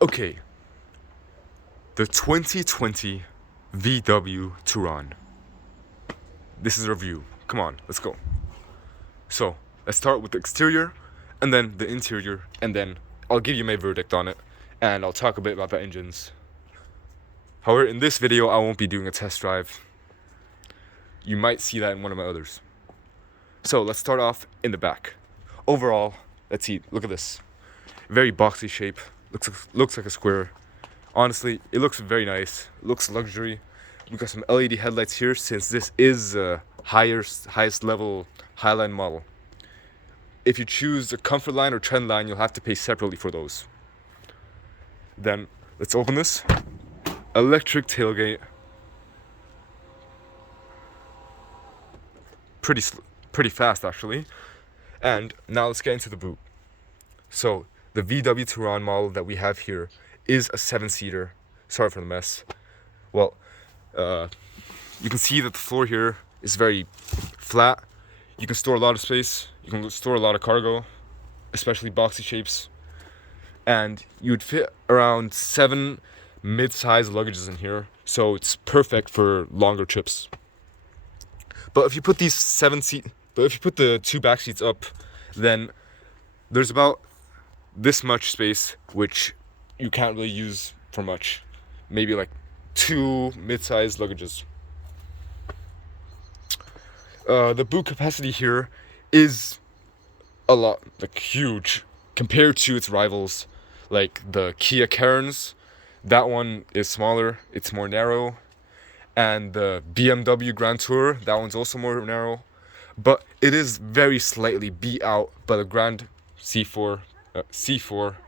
Okay, the 2020 VW Touran. This is a review. Come on, let's go. So, let's start with the exterior, and then the interior, and then I'll give you my verdict on it, and I'll talk a bit about the engines. However, in this video, I won't be doing a test drive. You might see that in one of my others. So, let's start off in the back. Overall, let's see, look at this. Very boxy shape, looks like a square. Honestly, it looks very nice, looks luxury. We got some LED headlights here since this is a highest level Highline model. If you choose a comfort line or trend line, you'll have to pay separately for those. Then let's open this. Electric tailgate. Pretty fast actually. And now let's get into the boot. So the VW Touran model that we have here is a 7-seater. Sorry for the mess. Well, you can see that the floor here is very flat. You can store a lot of space. You can store a lot of cargo, especially boxy shapes. And you would fit around 7 mid-size luggages in here, so it's perfect for longer trips. But if you put the 2 back seats up, then there's about this much space, which you can't really use for much. Maybe like 2 mid-sized luggages. The boot capacity here is a lot, like huge, compared to its rivals, like the Kia Carens. That one is smaller, it's more narrow, and the BMW Grand Tour, that one's also more narrow, but it is very slightly beat out by the Grand C4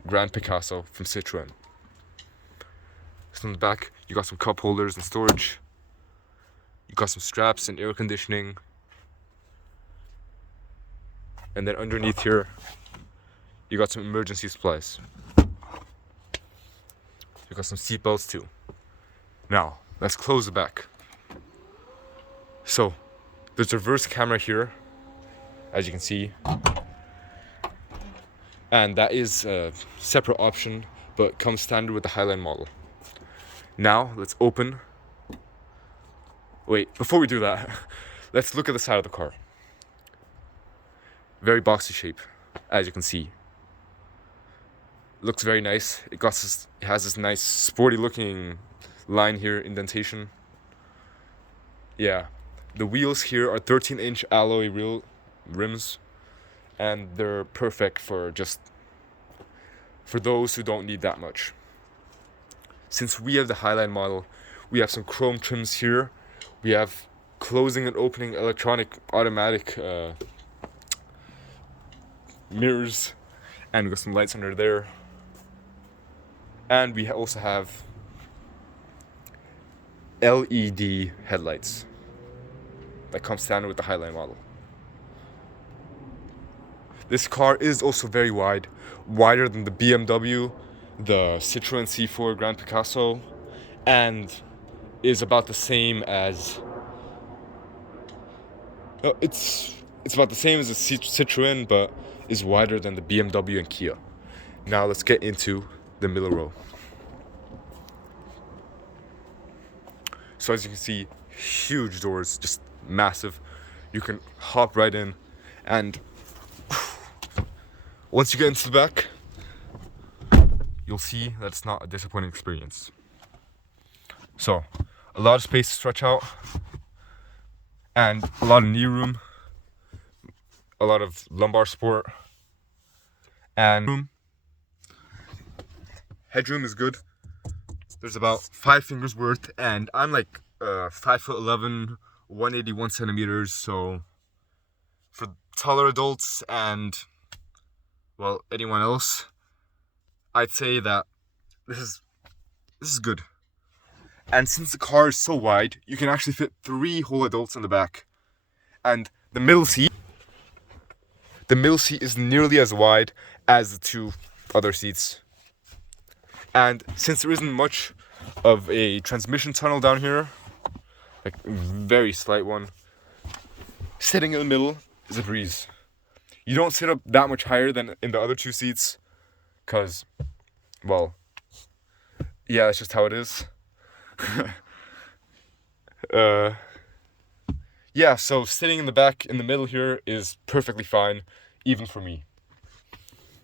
Grand Picasso from Citroën. So in the back, you got some cup holders and storage. You got some straps and air conditioning. And then underneath here, you got some emergency supplies. You got some seat belts too. Now, let's close the back. So, there's a reverse camera here, as you can see. And that is a separate option, but comes standard with the Highline model. Now, let's open. Wait, before we do that, let's look at the side of the car. Very boxy shape, as you can see. Looks very nice. It has this nice sporty looking line here, indentation. Yeah, the wheels here are 13-inch alloy rims, and they're perfect for those who don't need that much. Since we have the Highline model, we have some chrome trims here. We have closing and opening electronic automatic mirrors, and we got some lights under there. And we also have LED headlights that come standard with the Highline model. This car is also very wide, wider than the BMW, the Citroën C4 Grand Picasso, and is about the same as it's about the same as the Citroën, but is wider than the BMW and Kia. Now let's get into the middle row. So as you can see, huge doors, just massive. You can hop right in, and once you get into the back, you'll see that it's not a disappointing experience. So, a lot of space to stretch out, and a lot of knee room, a lot of lumbar support, and headroom is good. There's about 5 fingers worth, and I'm like 5'11", 181 centimeters, so for taller adults and, well, anyone else, I'd say that this is good. And since the car is so wide, you can actually fit 3 whole adults in the back. And the middle seat is nearly as wide as the 2 other seats. And since there isn't much of a transmission tunnel down here, like a very slight one, sitting in the middle is a breeze. You don't sit up that much higher than in the other 2 seats, because, well, yeah, that's just how it is. uh, yeah, so sitting in the back in the middle here is perfectly fine, even for me.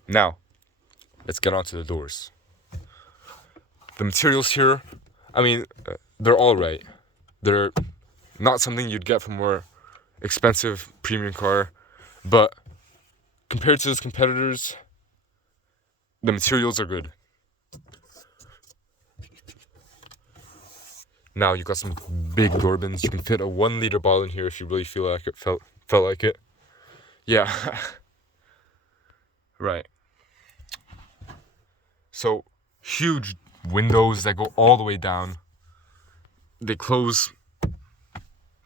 Now, let's get on to the doors. The materials here, I mean, they're all right. They're not something you'd get from a more expensive premium car, but compared to its competitors, the materials are good. Now you got some big door bins. You can fit a 1 liter bottle in here if you really feel like it. Felt like it. Yeah. Right. So huge windows that go all the way down. They close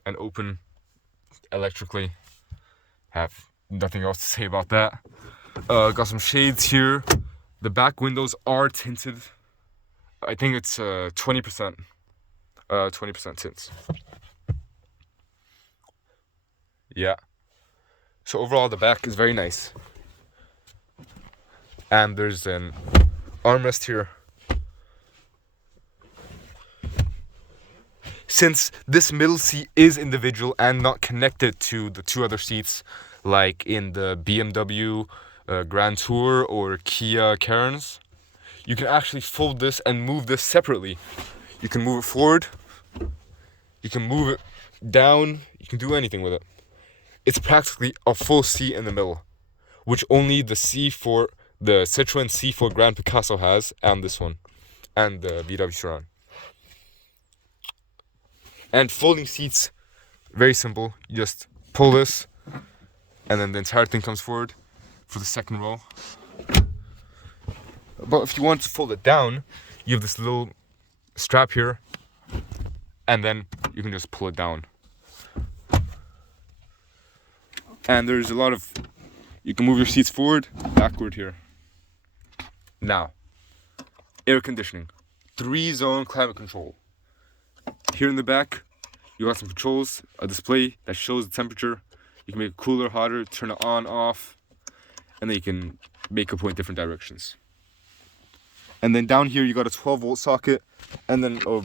and open electrically. Have nothing else to say about that. Got some shades here. The back windows are tinted. I think it's 20%. 20% tints. Yeah. So overall, the back is very nice. And there's an armrest here. Since this middle seat is individual and not connected to the two other seats, like in the BMW Grand Tour or Kia Carens, you can actually fold this and move this separately. You can move it forward, you can move it down, you can do anything with it. It's practically a full seat in the middle, which only the Citroen C4 Grand Picasso has, and this one, and the VW Touran. And folding seats, very simple. You just pull this, and then the entire thing comes forward for the second row. But if you want to fold it down, you have this little strap here, and then you can just pull it down. And there's a lot of, you can move your seats forward, backward here. Now, air conditioning, 3-zone climate control. Here in the back, you got some controls, a display that shows the temperature. You can make it cooler, hotter, turn it on, off, and then you can make it point different directions. And then down here, you got a 12-volt socket, and then a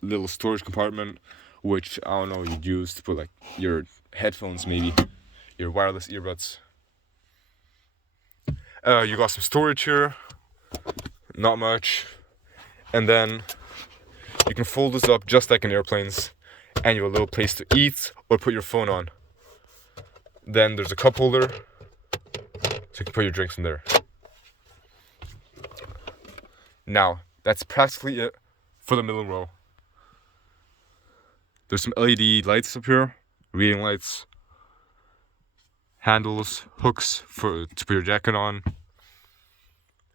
little storage compartment, which I don't know, you'd use to put like your headphones, maybe your wireless earbuds. You got some storage here, not much, and then you can fold this up just like in airplanes, and you have a little place to eat or put your phone on. Then there's a cup holder, so you can put your drinks in there. Now, that's practically it for the middle row. There's some LED lights up here, reading lights, handles, hooks to put your jacket on.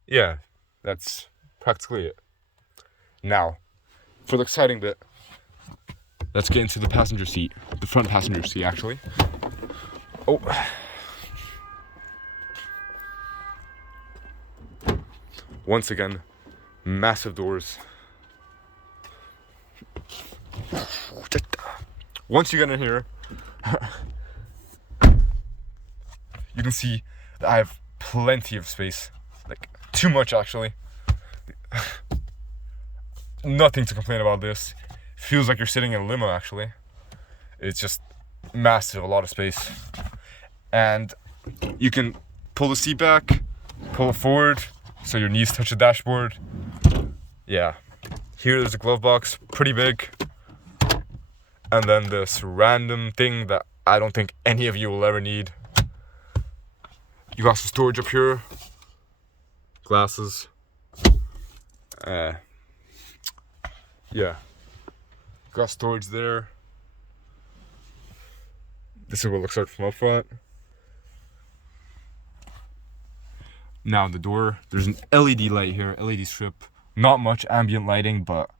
Yeah, that's practically it. Now, for the exciting bit, let's get into the passenger seat. The front passenger seat, actually. Oh. Once again, massive doors. Once you get in here, you can see that I have plenty of space. Like, too much actually. Nothing to complain about this. Feels like you're sitting in a limo actually. It's just massive, a lot of space. And you can pull the seat back, pull it forward, so your knees touch the dashboard. Yeah. Here there's a glove box, pretty big. And then this random thing that I don't think any of you will ever need. You got some storage up here. Glasses. Yeah. Got storage there. This is what it looks like from up front. Now the door, there's an LED light here, LED strip. Not much ambient lighting, but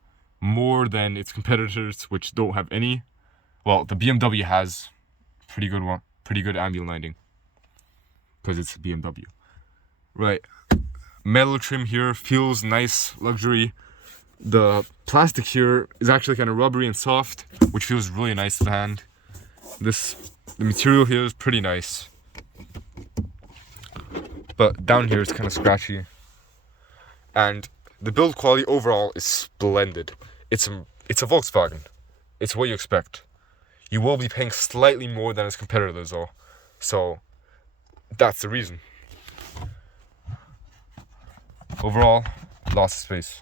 more than its competitors, which don't have any. Well, the BMW has pretty good ambient lighting, because it's a BMW. Right. Metal trim here feels nice, luxury. The plastic here is actually kind of rubbery and soft, which feels really nice to the hand. The material here is pretty nice. But down here it's kind of scratchy. And The build quality overall is splendid. It's a Volkswagen. It's what you expect. You will be paying slightly more than its competitors though. So that's the reason. Overall, lots of space.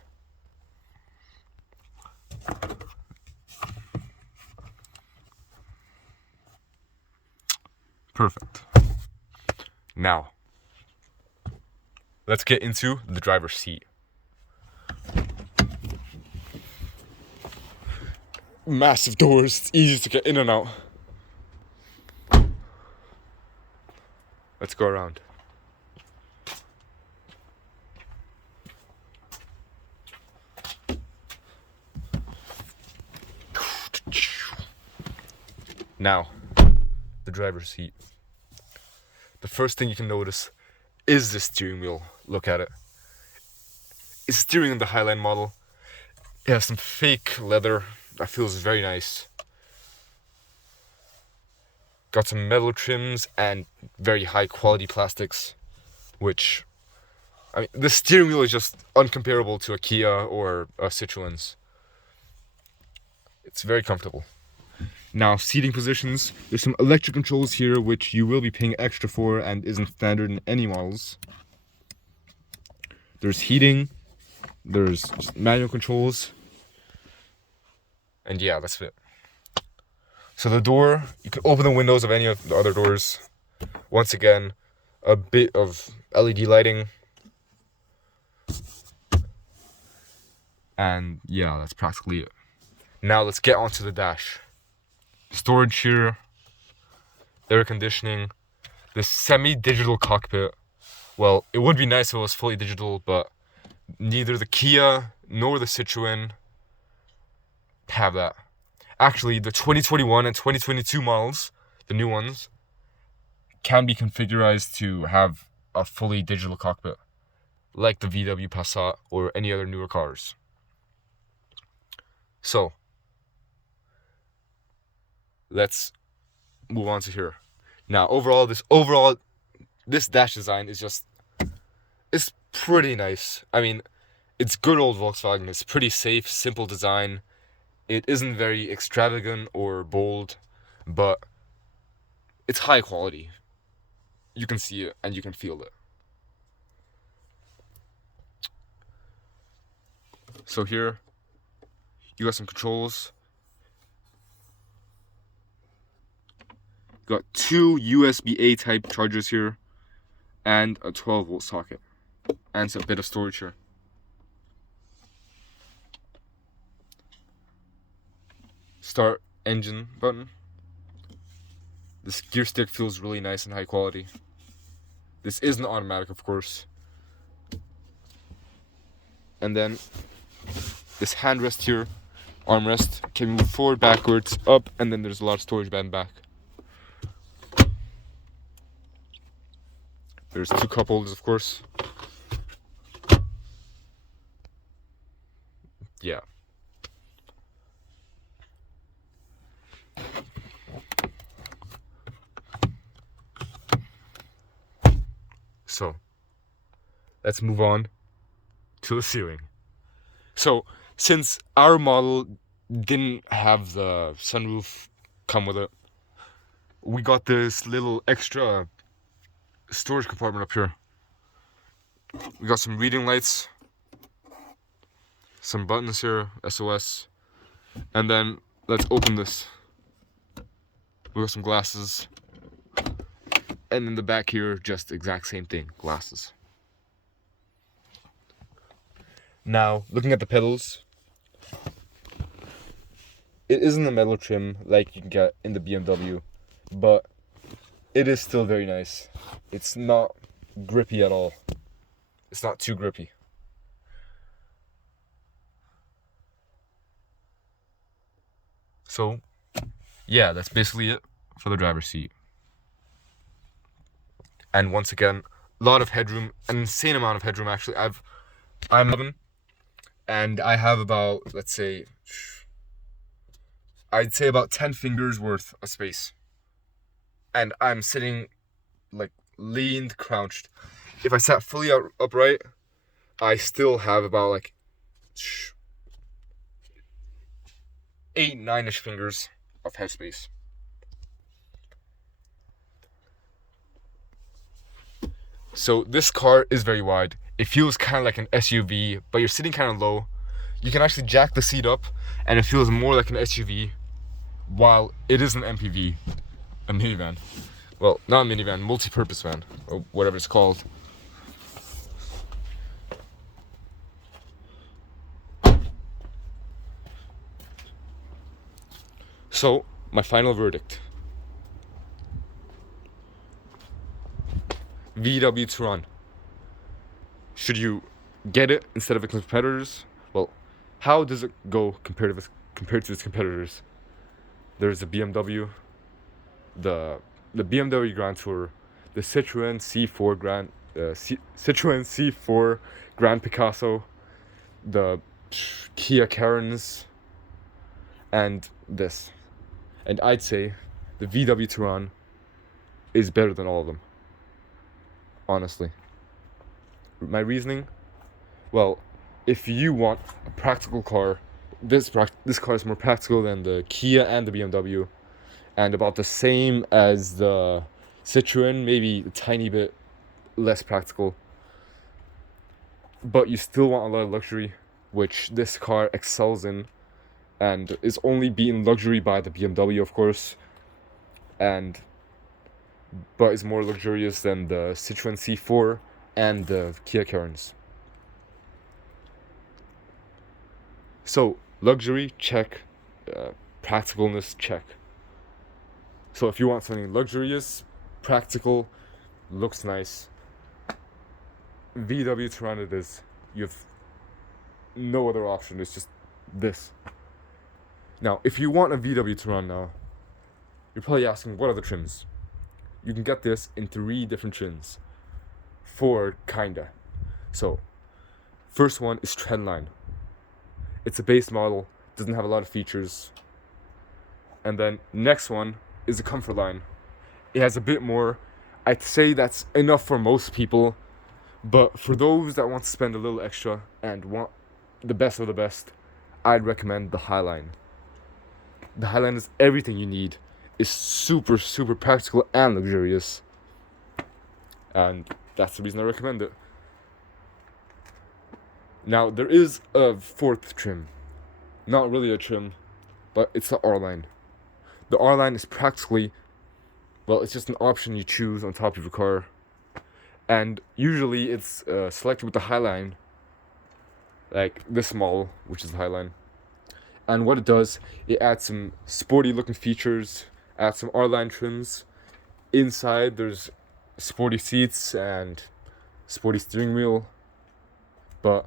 Perfect. Now, let's get into the driver's seat. Massive doors, it's easy to get in and out. Let's go around. Now, the driver's seat. The first thing you can notice is the steering wheel. Look at it. It's steering in the Highline model. It has some fake leather that feels very nice. Got some metal trims and very high quality plastics, which, I mean, the steering wheel is just uncomparable to a Kia or a Citroen's. It's very comfortable. Now, seating positions. There's some electric controls here, which you will be paying extra for and isn't standard in any models. There's heating. There's manual controls. And yeah, that's it. So the door, you can open the windows of any of the other doors. Once again, a bit of LED lighting. And yeah, that's practically it. Now let's get onto the dash. Storage here, air conditioning, this semi-digital cockpit. Well, it would be nice if it was fully digital, but neither the Kia nor the Citroen have that. Actually, the 2021 and 2022 models, the new ones, can be configured to have a fully digital cockpit, like the VW Passat or any other newer cars. So, let's move on to here. Now, this dash design is it's pretty nice. I mean, it's good old Volkswagen. It's pretty safe, simple design. It isn't very extravagant or bold, but it's high quality. You can see it and you can feel it. So here, you got some controls. Got two USB-A type chargers here and a 12-volt socket and a bit of storage here. Start engine button. This gear stick feels really nice and high quality. This isn't automatic, of course. And then this handrest here, armrest, can move forward, backwards, up, and then there's a lot of storage band back. There's two cup holders, of course. Yeah. So, let's move on to the ceiling. So, since our model didn't have the sunroof come with it, we got this little extra storage compartment up here. We got some reading lights, some buttons here, SOS, and then let's open this. We got some glasses, and in the back here, just exact same thing, glasses. Now, looking at the pedals, it isn't a metal trim like you can get in the BMW, but it is still very nice. It's not grippy at all. It's not too grippy. So, yeah, that's basically it for the driver's seat. And once again, a lot of headroom, an insane amount of headroom actually. I'm 11, and I have about, I'd say about 10 fingers worth of space. And I'm sitting like leaned, crouched. If I sat fully upright, I still have about like 8, 9-ish fingers of headspace. So this car is very wide. It feels kind of like an SUV, but you're sitting kind of low. You can actually jack the seat up, and it feels more like an SUV, while it is an MPV, a minivan. Well, not a minivan, multi-purpose van, or whatever it's called. So, my final verdict. VW Touran. Should you get it instead of its competitors? Well, how does it go compared to its competitors? There's the BMW, the BMW Grand Tour, the Citroen C4 Grand Picasso, the Kia Carens, and this. And I'd say the VW Touran is better than all of them. Honestly. My reasoning? Well, if you want a practical car, this car is more practical than the Kia and the BMW, and about the same as the Citroen, maybe a tiny bit less practical. But you still want a lot of luxury, which this car excels in, and is only beaten luxury by the BMW, of course, but is more luxurious than the Citroen C4 and the Kia Carens. So, luxury, check. Practicalness, check. So if you want something luxurious, practical, looks nice, VW Touran it is. You have no other option, it's just this. Now, if you want a VW Touran now, you're probably asking, what are the trims? You can get this in 3 different trims. 4, kinda. So, first one is Trendline. It's a base model, doesn't have a lot of features. And then next one is a Comfort Line. It has a bit more. I'd say that's enough for most people, but for those that want to spend a little extra and want the best of the best, I'd recommend the Highline. The Highline is everything you need. It's super, super practical and luxurious. And that's the reason I recommend it. Now, there is a 4th trim. Not really a trim, but it's the R-Line. The R-Line is practically, well, it's just an option you choose on top of your car. And usually it's selected with the Highline, like this model, which is the Highline. And what it does, it adds some sporty looking features, adds some R-Line trims. Inside there's sporty seats and sporty steering wheel, but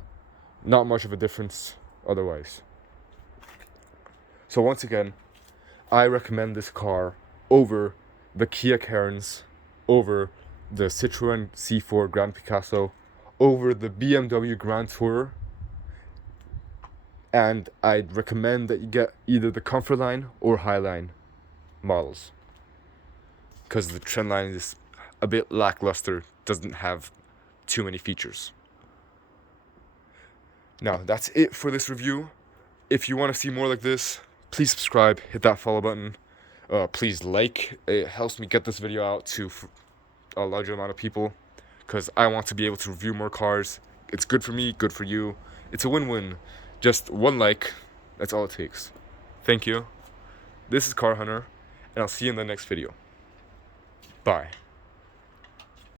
not much of a difference otherwise. So once again, I recommend this car over the Kia Carens, over the Citroen C4 Grand Picasso, over the BMW Grand Tour, and I'd recommend that you get either the Comfort Line or Highline models, because the Trendline is a bit lackluster, doesn't have too many features. Now, that's it for this review. If you want to see more like this, please subscribe, hit that follow button. Please like, it helps me get this video out to a larger amount of people, because I want to be able to review more cars. It's good for me, good for you. It's a win-win. Just one like, that's all it takes. Thank you. This is Car Hunter, and I'll see you in the next video. Bye.